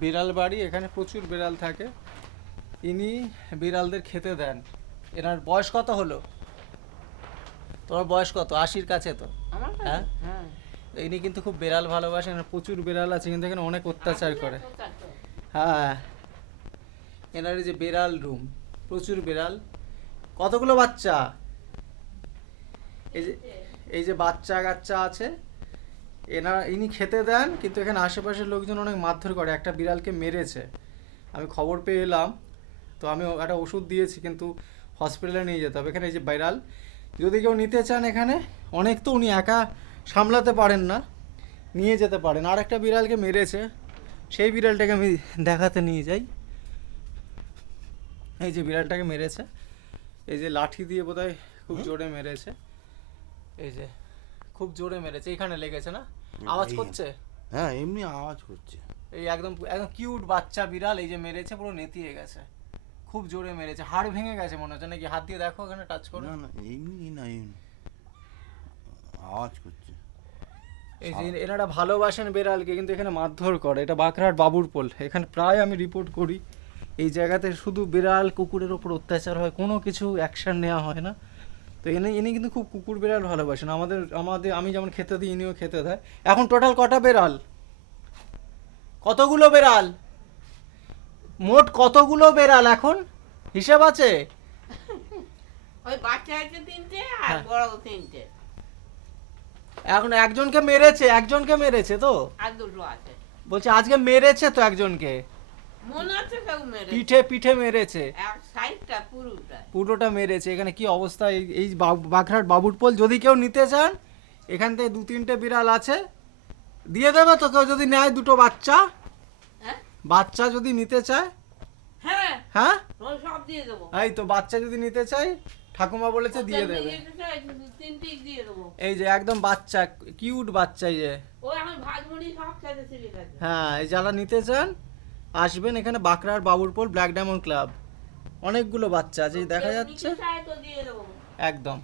বিড়াল বাড়ি এখানে প্রচুর বিড়াল থাকে। ইনি বিড়ালদের খেতে দেন। এনার বয়স কত হলো? তোমার বয়স কত? আশির কাছে তো। হ্যাঁ? হ্যাঁ। ইনি কিন্তু খুব বিড়াল ভালোবাসেন প্রচুর বিড়াল আছে কিন্তু এখানে অনেক অত্যাচার করে। অত্যাচার করে। হ্যাঁ। এনার এই যে বিড়াল রুম প্রচুর বিড়াল। কতগুলো বাচ্চা? এই যে এই যে বাচ্চা কাচ্চা আছে এনারা ইনি খেতে দেন কিন্তু এখানে আশেপাশের লোকজন অনেক মারধর করে। একটা বিড়ালকে মেরেছে। আমি খবর পেয়ে এলাম। তো আমি একটা ওষুধ দিয়েছি কিন্তু হসপিটালে নিয়ে যেতে হবে। এখানে এই যে বিড়াল যদি কেউ নিতে চান এখানে অনেক তো উনি একা সামলাতে পারেন না নিয়ে যেতে পারেন। আর একটা বিড়ালকে মেরেছে সেই বিড়ালটাকে আমি দেখাতে নিয়ে যাই। এই যে বিড়ালটাকে মেরেছে। এই যে লাঠি দিয়ে বোধহয় খুব জোরে মেরেছে। এই যে খুব জোরে মেরেছে। এখানে লেগেছে না? আওয়াজ করছে? হ্যাঁ এমনি আওয়াজ করছে। এই একদম একদম কিউট বাচ্চা বিড়াল এই যে মেরেছে পুরো নেতিয়ে গেছে। খুব জোরে মেরেছে হাড় ভেঙে গেছে মনে হচ্ছে নাকি হাত দিয়ে দেখো ওখানে টাচ করো? না না এমনি না এমনি। আওয়াজ করছে। এই যে এনারা ভালোবাসেন বেড়ালকে কিন্তু এখানে মারধর করে। এটা বাঁকড়াহাট বাবুর পোল। এখানে প্রায় আমি রিপোর্ট করি এই জায়গাতে শুধু বিড়াল কুকুরের ওপর অত্যাচার হয় কোনো কিছু অ্যাকশন নেওয়া হয় না। তো এনে ইনি কিন্তু খুব কুকুর বিড়াল ভালোবাসেন। আমাদের আমাদের আমি যেমন খেতে দিই ইনিও খেতে দেয়। এখন টোটাল কটা বেড়াল? কতগুলো বেড়াল? মোট কতগুলো বেড়াল এখন? হিসাব আছে? ওই বাচ্চা আছে তিনটে আর হ্যাঁ। বড় তিনটে। এখন একজনকে মেরেছে একজনকে মেরেছে তো? আর দুটো আছে। বলছে আজকে মেরেছে তো একজনকে? মনে আছে কেউ মেরে পিঠে পিঠে মেরেছে। এক সাইডটা পুরোটা পুরোটা মেরেছে। এখানে কি অবস্থা? এই বাঘরাট বাবুর পোল যদি কেউ নিতে চান এখান থেকে দু তিনটে বিড়াল আছে। দিয়ে দেবে তো কেউ যদি নেয় দুটো বাচ্চা। হ্যাঁ? বাচ্চা যদি নিতে চায়। হ্যাঁ? হ্যাঁ? সব দিয়ে দেবো। এই তো বাচ্চা যদি নিতে চাই ঠাকুমা বলেছে দিয়ে দেবে। এই যে একদম বাচ্চা কিউট বাচ্চা এই যে। হ্যাঁ এই যারা নিতে চান আসবেন এখানে বাঁকড়ার বাবুর পোল ব্ল্যাক ডায়মন্ড ক্লাব। অনেকগুলো বাচ্চা আছে দেখা যাচ্ছে একদম।